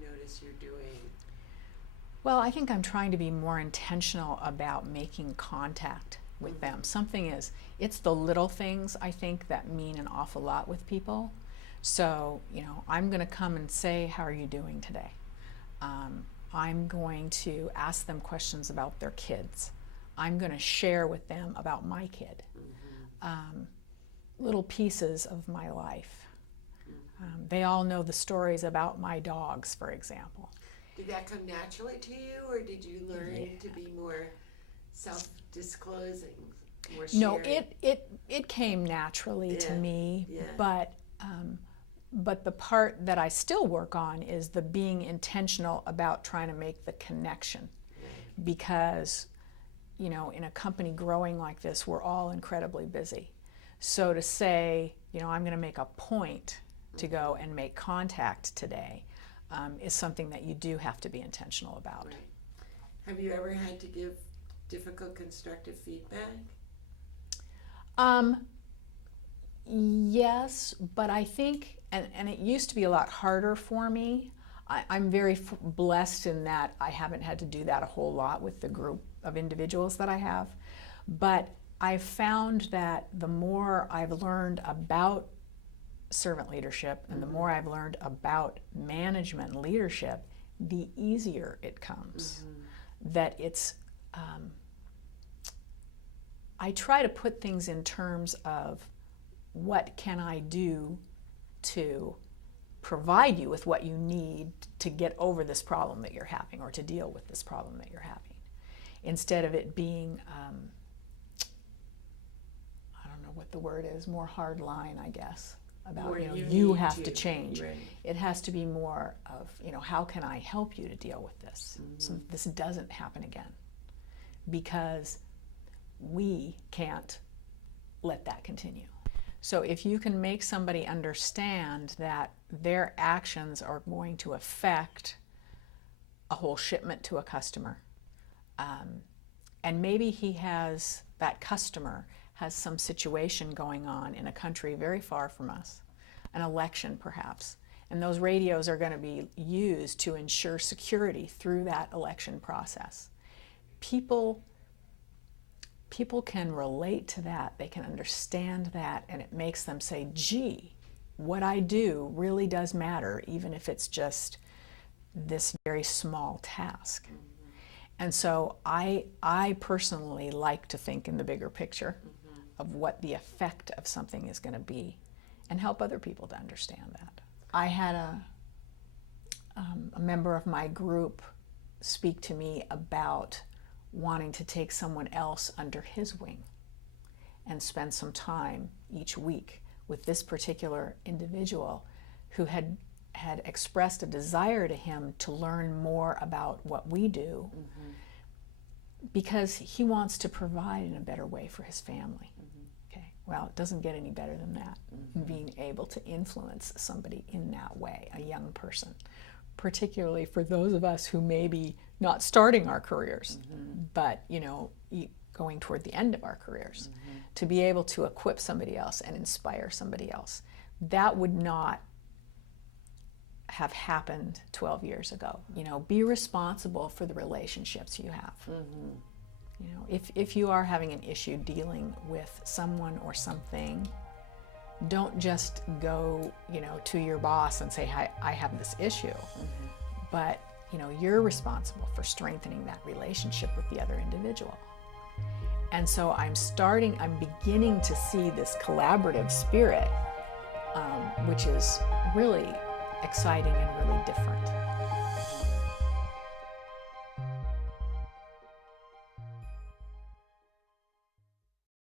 you notice you're doing? Well, I think I'm trying to be more intentional about making contact with them. It's the little things, I think, that mean an awful lot with people. So, I'm going to come and say, how are you doing today? I'm going to ask them questions about their kids. I'm going to share with them about my kid. Little pieces of my life. They all know the stories about my dogs, for example. Did that come naturally to you, or did you learn to be more self-disclosing, more sharing? No, it came naturally to me, but the part that I still work on is the being intentional about trying to make the connection. Because, in a company growing like this, we're all incredibly busy. So to say, I'm going to make a point to go and make contact today is something that you do have to be intentional about. Right. Have you ever had to give difficult constructive feedback? Yes, but I think, and it used to be a lot harder for me. I'm very blessed in that I haven't had to do that a whole lot with the group of individuals that I have. But I've found that the more I've learned about servant leadership and the more I've learned about management and leadership, the easier it comes. That it's, I try to put things in terms of what can I do to provide you with what you need to get over this problem that you're having or to deal with this problem that you're having. Instead of it being, I don't know what the word is, more hard line, I guess. About, you have to change. Right. It has to be more of, how can I help you to deal with this so this doesn't happen again? Because we can't let that continue. So if you can make somebody understand that their actions are going to affect a whole shipment to a customer, and maybe that customer has some situation going on in a country very far from us, an election perhaps, and those radios are going to be used to ensure security through that election process. People can relate to that, they can understand that, and it makes them say, gee, what I do really does matter, even if it's just this very small task. And so I personally like to think in the bigger picture of what the effect of something is going to be and help other people to understand that. I had a member of my group speak to me about wanting to take someone else under his wing and spend some time each week with this particular individual who had expressed a desire to him to learn more about what we do because he wants to provide in a better way for his family. Okay, well, it doesn't get any better than that, being able to influence somebody in that way, a young person, particularly for those of us who may be not starting our careers, but going toward the end of our careers, to be able to equip somebody else and inspire somebody else. That would not have happened 12 years ago. Be responsible for the relationships you have. If you are having an issue dealing with someone or something, don't just go, to your boss and say, hi, I have this issue. But, you're responsible for strengthening that relationship with the other individual. And so I'm beginning to see this collaborative spirit, which is really exciting and really different.